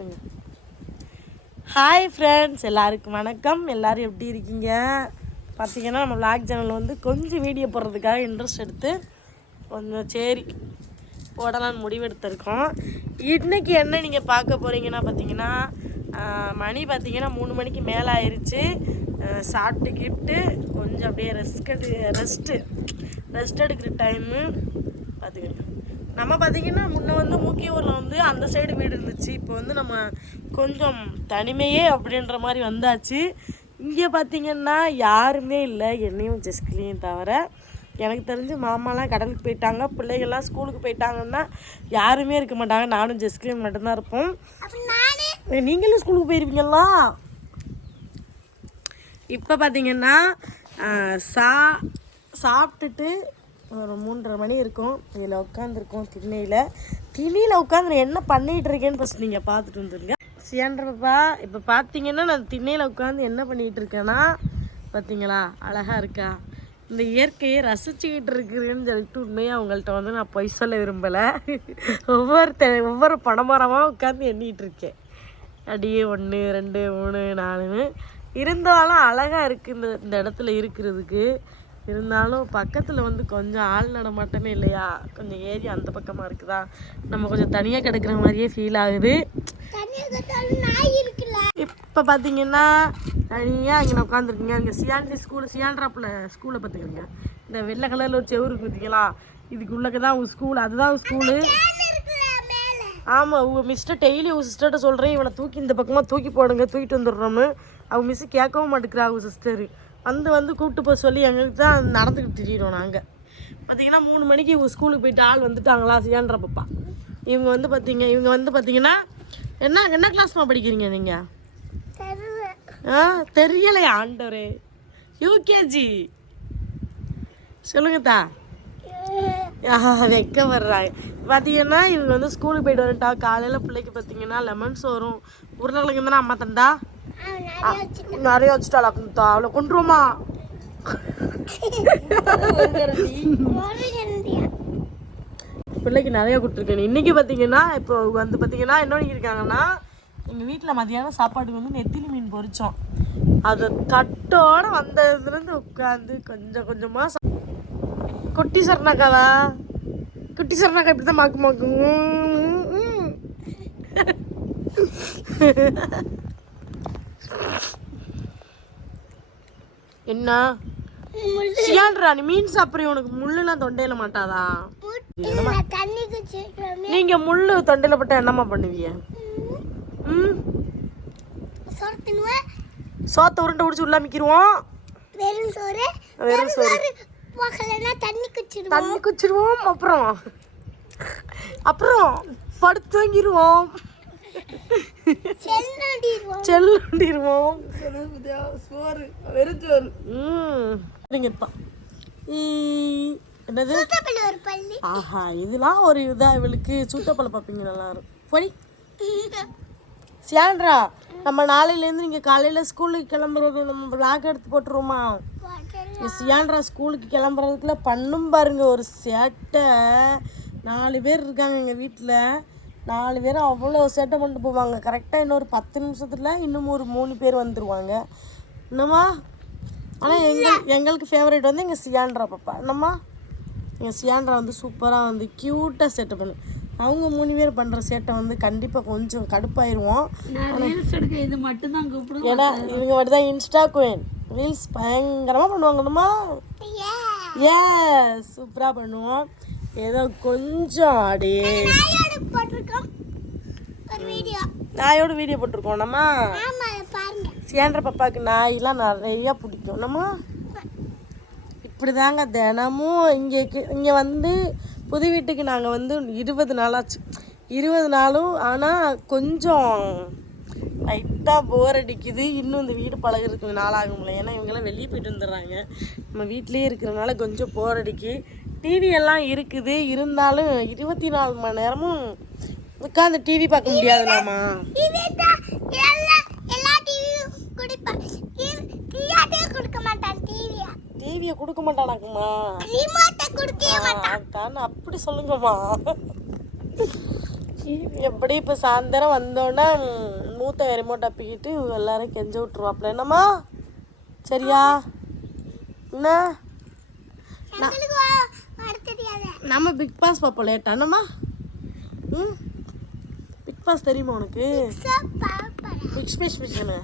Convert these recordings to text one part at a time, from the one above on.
இருங்க hi friends எல்லாருக்கும் வணக்கம். எல்லோரும் எப்படி இருக்கீங்க? பார்த்தீங்கன்னா நம்ம விளாக் சேனல் வந்து கொஞ்சம் வீடியோ போடுறதுக்காக இன்ட்ரெஸ்ட் எடுத்து கொஞ்சம் சரி போடலான்னு முடிவெடுத்திருக்கோம். இன்றைக்கி என்ன நீங்கள் பார்க்க போகிறீங்கன்னா பார்த்தீங்கன்னா மணி பார்த்தீங்கன்னா மூணு மணிக்கு மேலே ஆயிடுச்சு சாப்பிட்டு சாப்பிட்டுக்கிட்டு கொஞ்சம் அப்படியே ரெஸ்ட் எடு ரெஸ்ட்டு ரெஸ்ட் எடுக்கிற டைமு பார்த்துக்கங்க நம்ம பார்த்தீங்கன்னா முன்ன வந்து முக்கியூரில் வந்து அந்த சைடு வீடு இருந்துச்சு. இப்போ வந்து நம்ம கொஞ்சம் தனிமையே அப்படின்ற மாதிரி வந்தாச்சு. இங்கே பார்த்தீங்கன்னா யாருமே இல்லை என்னையும் ஜெஸ்கிலையும் தவிர. எனக்கு தெரிஞ்சு மாமாலாம் கடலுக்கு போயிட்டாங்க பிள்ளைகள்லாம் ஸ்கூலுக்கு போயிட்டாங்கன்னா யாருமே இருக்க மாட்டாங்க. நானும் ஜெஸ்கிலையும் மட்டும்தான் இருப்போம். நீங்களும் ஸ்கூலுக்கு போயிருப்பீங்களா இப்போ பார்த்தீங்கன்னா சா சாப்பிட்டுட்டு ஒரு மூன்றரை மணி இருக்கும். இதில் உட்காந்துருக்கோம் திண்ணையில். திண்ணையில் உட்காந்து நான் என்ன பண்ணிகிட்டு இருக்கேன்னு ஃபஸ்ட் நீங்கள் பார்த்துட்டு வந்துருங்க. சியான்றப்பா இப்போ பார்த்தீங்கன்னா நான் திண்ணையில் உட்காந்து என்ன பண்ணிகிட்டு இருக்கேன்னா பார்த்தீங்களா அழகாக இருக்கா? இந்த இயற்கையை ரசிச்சுக்கிட்டு இருக்கிறேன்னு சொல்லிட்டு உண்மையாக அவங்கள்ட்ட வந்து நான் பொய் சொல்ல விரும்பலை. ஒவ்வொருத்த ஒவ்வொரு பணமரமாக உட்காந்து எண்ணிகிட்டு இருக்கேன். அடியே ஒன்று ரெண்டு மூணு நாலுன்னு. இருந்தாலும் அழகாக இருக்குது இந்த இந்த இடத்துல இருக்கிறதுக்கு. இருந்தாலும் பக்கத்தில் வந்து கொஞ்சம் ஆள் நடமாட்டமே இல்லையா? கொஞ்சம் ஏரியா அந்த பக்கமாக இருக்குதா? நம்ம கொஞ்சம் தனியாக கிடக்குற மாதிரியே ஃபீல் ஆகுது. இப்போ பார்த்தீங்கன்னா தனியாக இங்கே உட்காந்துருக்கீங்க இங்கே சியாண்டி ஸ்கூல் சியாண்ட்ராப்பில் ஸ்கூலை பார்த்துக்கோங்க இந்த வெள்ளை கலரில் ஒரு செவுரு பார்த்தீங்களா இதுக்குள்ளக்க தான் உங்கள் ஸ்கூல் அதுதான் உங்கள் ஸ்கூலு ஆமாம் உங்கள் மிஸ்டர் டெய்லி உங்கள் சிஸ்டர்கிட்ட சொல்கிறேன் இவனை தூக்கி இந்த பக்கமாக தூக்கி போடுங்க தூக்கிட்டு வந்துடுறோம்னு. அவங்க மிஸ்ஸு கேட்கவும் மாட்டேங்கிறா அவங்க சிஸ்டர் வந்து வந்து கூப்பிட்டு போக சொல்லி எங்களுக்கு தான் நடந்துக்கிட்டு திரியிறோம் நாங்கள் பார்த்தீங்கன்னா மூணு மணிக்கு இவங்க ஸ்கூலுக்கு போயிட்டு ஆள் வந்துட்டாங்களா சியான்ற பாப்பா. இவங்க வந்து பார்த்தீங்க இவங்க வந்து பார்த்தீங்கன்னா என்ன என்ன கிளாஸ்மா படிக்கிறீங்க நீங்கள் ஆ தெரியலையா ஆண்டவரே. யூகேஜி சொல்லுங்கத்தா வெக்க வர்றாங்க பார்த்தீங்கன்னா இவங்க வந்து ஸ்கூலுக்கு போயிட்டு வந்துட்டா காலையில் பிள்ளைக்கு பார்த்தீங்கன்னா லெமன் சோறும் உருளைக்கிழங்கு தானே அம்மா தந்தா? நிறைய வச்சுட்டாளா குந்தா? அவளை கொண்டுருமா பிள்ளைக்கு நிறைய கொடுத்துருக்கேன் இன்னைக்கு பார்த்தீங்கன்னா இப்போ வந்து பார்த்தீங்கன்னா என்ன பண்ணியிருக்காங்கன்னா எங்கள் வீட்டில் மதியானம் சாப்பாட்டுக்கு வந்து நெத்திலி மீன் பொறிச்சோம் அதை தட்டோட வந்ததுலேருந்து உட்காந்து கொஞ்சம் கொஞ்சமாக குட்டி சரணாக்காவா? குட்டி சரணாக்கா இப்படி தான் மாக்கு. மாக்கு ம், ம். என்ன? சியான்றா நீ மீன் சாப்பிட்றீ உனக்கு முள்ளுலாம் தொண்டையில மாட்டாதா? நீங்க முள்ளு தொண்டையில பட்டா என்னம்மா பண்ணுவீங்க? ம். சோத்தை உருண்டை பிடிச்சி உள்ள மிக்கிடுவோம் வெறும் சோறு. வெறும் சோறு. போகலன்னா தண்ணி குச்சிடுவோம் தண்ணி குச்சிடுவோம் அப்புறம். அப்புறம் படுத்து தூங்கிடுவோம் செல்லுண்டிடுவோம் சோறு. வெறும் சோறு. ம். சரிங்கப்பா. ஈ, என்னது? ஆஹா இதெல்லாம் ஒரு இதா இவளுக்கு. சூட்டப்பழம் பார்ப்பீங்க நல்லா இருக்கும். போடி. சியான்றா நம்ம நாளையிலேருந்து நீங்கள் காலையில் ஸ்கூலுக்கு கிளம்புறது நம்ம விளாக் எடுத்து போட்டுருவோமா? சியான்றா ஸ்கூலுக்கு கிளம்புறதுக்குள்ள பண்ணும் பாருங்க ஒரு சேட்டை. நாலு பேர் இருக்காங்க எங்கள் வீட்டில் நாலு பேரும் அவ்வளோ சேட்டை பண்ணிட்டு போவாங்க. கரெக்டாக இன்னொரு பத்து நிமிஷத்துல இன்னும் ஒரு மூணு பேர் வந்துருவாங்க. என்னம்மா? ஆனால் எங்கள் எங்களுக்கு ஃபேவரட் வந்து எங்கள் சியான்றா பாப்பா. என்னம்மா? எங்கள் சியான்றா வந்து சூப்பராக வந்து க்யூட்டாக சேட்டை பண்ணு. அவங்க மூணு பேர் பண்ணுற சேட்டை வந்து கண்டிப்பாக கொஞ்சம் கடுப்பாயிருவோம். இது ஏன்னா இவங்க மட்டும் தான் இன்ஸ்டா குயின் ரீல்ஸ் பயங்கரமாக பண்ணுவாங்கம்மா ஏ சூப்பராக பண்ணுவோம். ஏதோ கொஞ்சம் வீடியோ நாயோட வீடியோ போட்டிருக்கோம் நம்ம. சேன்ற பாப்பாவுக்கு நாயெல்லாம் நிறையா பிடிக்கும். நம்ம இப்படி தாங்க தினமும் இங்கே இங்கே வந்து புது வீட்டுக்கு நாங்கள் வந்து இருபது நாளாச்சு. இருபது நாளும் ஆனால் கொஞ்சம் லைட்டாக போர் அடிக்குது. இன்னும் இந்த வீடு பழகுறதுக்கு கொஞ்சம் நாள் ஆகும்ல ஏன்னா இவங்கெல்லாம் வெளியே போயிட்டு வந்துடுறாங்க. நம்ம வீட்டிலேயே இருக்கிறனால கொஞ்சம் போர் அடிக்கு. டிவி எல்லாம் இருக்குது. இருந்தாலும் இருபத்தி நாலு மணி நேரமும் உட்காந்து டிவி பார்க்க மாட்டான் டிவியா கொடுக்க மாட்டானாக்குமா? அதான் அப்படி சொல்லுங்கம்மா. எப்படி இப்போ சாயந்தரம் வந்தோன்னே ம், மூத்த ரிமோட் அப்பிக்கிட்டு எல்லாரும் கெஞ்ச விட்டுருவாப்ல. என்னம்மா? சரியா? என்ன? நம்ம பிக் பாஸ் பார்ப்போம் லேட்டா என்னம்மா? ம்? பிக் பாஸ் தெரியுமா உனக்கு? சோ பாப்பறேன் பிக் ஸ்பேஸ் பிச்சனு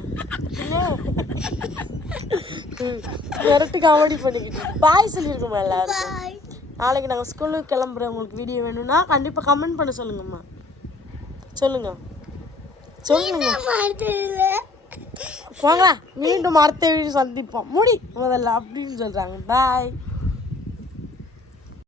விரட்டு காமெடி பண்ணிக்கிட்டு. பாய் சொல்லியிருக்கோமா எல்லாருக்கும்? பாய் நாளைக்கு நாங்கள் ஸ்கூலுக்கு கிளம்புறோம் உங்களுக்கு வீடியோ வேணும்னா கண்டிப்பாக கமெண்ட் பண்ண சொல்லுங்கம்மா. சொல்லுங்க. சொல்லுங்க. மாட்டேல போங்க மீண்டும் அடுத்த வீடியோ சந்திப்போம். முடி முதல்ல அப்படின்னு சொல்கிறாங்க பாய்